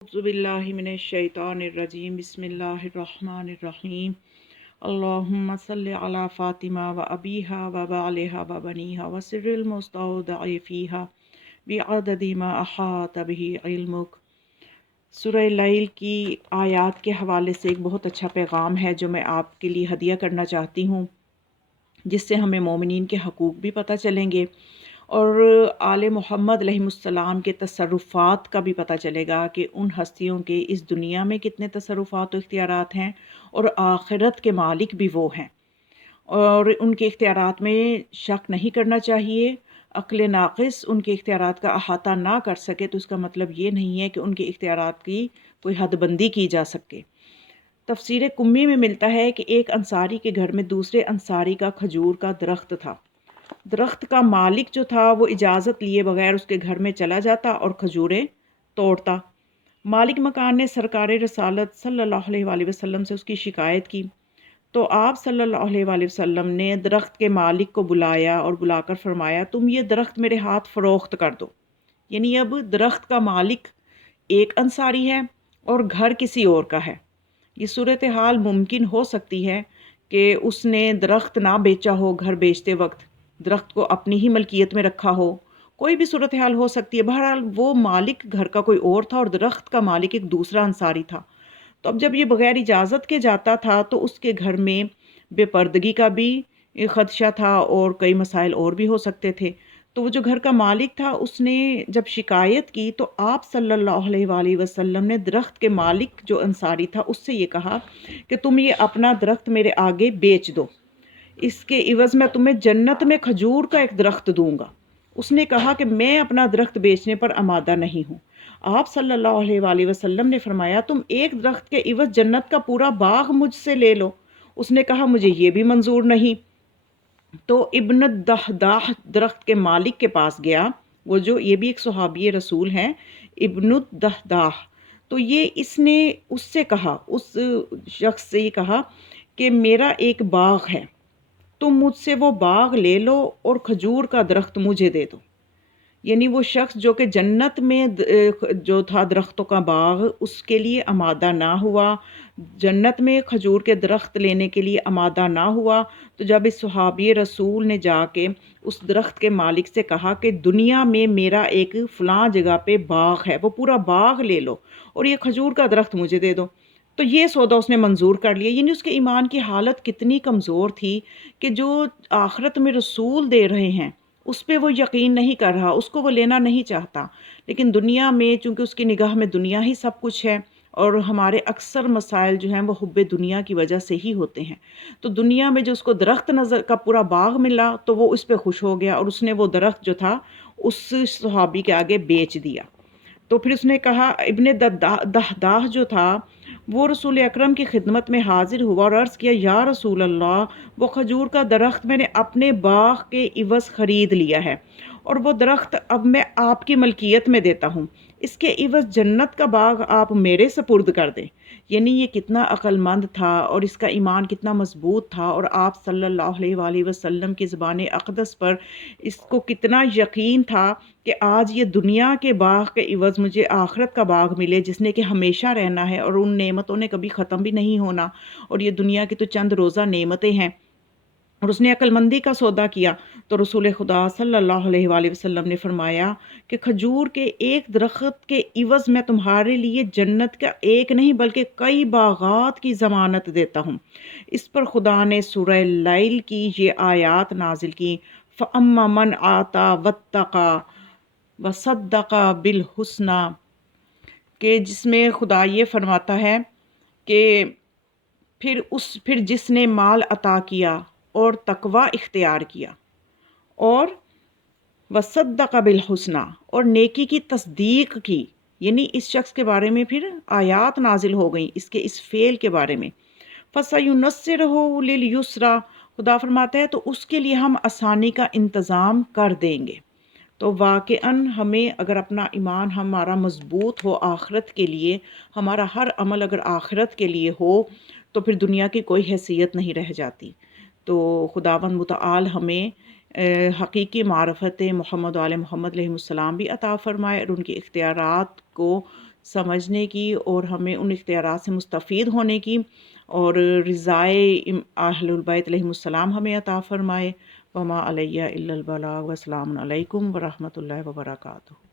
اعوذ باللہ من الشیطان الرجیم بسم اللہ الرحمن الرحیم اللہم صلی علی فاطمہ و ابیہا و بالہا و بنیہا و سر المستودع فیہا بعدد ما احاط بہ علمک۔ سورہ لیل کی آیات کے حوالے سے ایک بہت اچھا پیغام ہے جو میں آپ کے لیے ہدیہ کرنا چاہتی ہوں، جس سے ہمیں مومنین کے حقوق بھی پتہ چلیں گے اور آل محمد علیہ السلام کے تصرفات کا بھی پتہ چلے گا کہ ان ہستیوں کے اس دنیا میں کتنے تصرفات و اختیارات ہیں اور آخرت کے مالک بھی وہ ہیں، اور ان کے اختیارات میں شک نہیں کرنا چاہیے۔ عقل ناقص ان کے اختیارات کا احاطہ نہ کر سکے تو اس کا مطلب یہ نہیں ہے کہ ان کے اختیارات کی کوئی حد بندی کی جا سکے۔ تفسیر کمی میں ملتا ہے کہ ایک انصاری کے گھر میں دوسرے انصاری کا کھجور کا درخت تھا۔ درخت کا مالک جو تھا وہ اجازت لیے بغیر اس کے گھر میں چلا جاتا اور کھجوریں توڑتا۔ مالک مکان نے سرکار رسالت صلی اللہ علیہ وآلہ وسلم سے اس کی شکایت کی تو آپ صلی اللہ علیہ وآلہ وسلم نے درخت کے مالک کو بلایا اور بلا کر فرمایا، تم یہ درخت میرے ہاتھ فروخت کر دو۔ یعنی اب درخت کا مالک ایک انصاری ہے اور گھر کسی اور کا ہے۔ یہ صورتحال ممکن ہو سکتی ہے کہ اس نے درخت نہ بیچا ہو، گھر بیچتے وقت درخت کو اپنی ہی ملکیت میں رکھا ہو، کوئی بھی صورتحال ہو سکتی ہے۔ بہرحال وہ مالک گھر کا کوئی اور تھا اور درخت کا مالک ایک دوسرا انصاری تھا۔ تو اب جب یہ بغیر اجازت کے جاتا تھا تو اس کے گھر میں بے پردگی کا بھی خدشہ تھا اور کئی مسائل اور بھی ہو سکتے تھے۔ تو وہ جو گھر کا مالک تھا اس نے جب شکایت کی تو آپ صلی اللہ علیہ وآلہ وسلم نے درخت کے مالک جو انصاری تھا اس سے یہ کہا کہ تم یہ اپنا درخت میرے آگے بیچ دو، اس کے عوض میں تمہیں جنت میں کھجور کا ایک درخت دوں گا۔ اس نے کہا کہ میں اپنا درخت بیچنے پر آمادہ نہیں ہوں۔ آپ صلی اللہ علیہ وآلہ وسلم نے فرمایا، تم ایک درخت کے عوض جنت کا پورا باغ مجھ سے لے لو۔ اس نے کہا مجھے یہ بھی منظور نہیں۔ تو ابن الدحداح درخت کے مالک کے پاس گیا، وہ جو یہ بھی ایک صحابی رسول ہیں، ابن الدحداح۔ تو یہ اس نے اس سے کہا، اس شخص سے یہ کہا کہ میرا ایک باغ ہے، تم مجھ سے وہ باغ لے لو اور کھجور کا درخت مجھے دے دو۔ یعنی وہ شخص جو کہ جنت میں جو تھا درختوں کا باغ اس کے لیے آمادہ نہ ہوا، جنت میں کھجور کے درخت لینے کے لیے آمادہ نہ ہوا، تو جب اس صحابی رسول نے جا کے اس درخت کے مالک سے کہا کہ دنیا میں میرا ایک فلاں جگہ پہ باغ ہے، وہ پورا باغ لے لو اور یہ کھجور کا درخت مجھے دے دو، تو یہ سودا اس نے منظور کر لیا۔ یعنی اس کے ایمان کی حالت کتنی کمزور تھی کہ جو آخرت میں رسول دے رہے ہیں اس پہ وہ یقین نہیں کر رہا، اس کو وہ لینا نہیں چاہتا، لیکن دنیا میں چونکہ اس کی نگاہ میں دنیا ہی سب کچھ ہے اور ہمارے اکثر مسائل جو ہیں وہ حب دنیا کی وجہ سے ہی ہوتے ہیں، تو دنیا میں جو اس کو درخت نظر کا پورا باغ ملا تو وہ اس پہ خوش ہو گیا اور اس نے وہ درخت جو تھا اس صحابی کے آگے بیچ دیا۔ تو پھر اس نے کہا، ابن دحداح جو تھا وہ رسول اکرم کی خدمت میں حاضر ہوا اور عرض کیا، یا رسول اللہ، وہ کھجور کا درخت میں نے اپنے باغ کے عوض خرید لیا ہے اور وہ درخت اب میں آپ کی ملکیت میں دیتا ہوں، اس کے عوض جنت کا باغ آپ میرے سپرد کر دیں۔ یعنی یہ کتنا عقل مند تھا اور اس کا ایمان کتنا مضبوط تھا، اور آپ صلی اللہ علیہ وآلہ وسلم کی زبان اقدس پر اس کو کتنا یقین تھا کہ آج یہ دنیا کے باغ کے عوض مجھے آخرت کا باغ ملے جس نے کہ ہمیشہ رہنا ہے اور ان نعمتوں نے کبھی ختم بھی نہیں ہونا، اور یہ دنیا کی تو چند روزہ نعمتیں ہیں، اور اس نے عقل مندی کا سودا کیا۔ تو رسول خدا صلی اللہ علیہ وآلہ وسلم نے فرمایا کہ کھجور کے ایک درخت کے عوض میں تمہارے لیے جنت کا ایک نہیں بلکہ کئی باغات کی ضمانت دیتا ہوں۔ اس پر خدا نے سورہ لیل کی یہ آیات نازل کی، فَأَمَّا مَنْ آتَى وَاتَّقَى وَصَدَّقَ بِالْحُسْنَى، کہ جس میں خدا یہ فرماتا ہے کہ پھر جس نے مال عطا کیا اور تقوی اختیار کیا اور وَصَدَّقَ بِالْحُسْنَى اور نیکی کی تصدیق کی، یعنی اس شخص کے بارے میں پھر آیات نازل ہو گئیں اس کے اس فعل کے بارے میں، فَسَيُنَصِّرُهُ لِلْيُسْرَى، خدا فرماتا ہے تو اس کے لیے ہم آسانی کا انتظام کر دیں گے۔ تو واقعاً ہمیں اگر اپنا ایمان ہمارا مضبوط ہو آخرت کے لیے، ہمارا ہر عمل اگر آخرت کے لیے ہو تو پھر دنیا کی کوئی حیثیت نہیں رہ جاتی۔ تو خداوند متعال ہمیں حقیقی معرفت محمد و آل محمد علیہ السلام بھی عطا فرمائے اور ان کے اختیارات کو سمجھنے کی اور ہمیں ان اختیارات سے مستفید ہونے کی، اور رضائے اہل البیت علیہم السلام ہمیں عطا فرمائے۔ وما علیہ الا البلاغ، والسلام علیکم ورحمۃ اللہ وبرکاتہ۔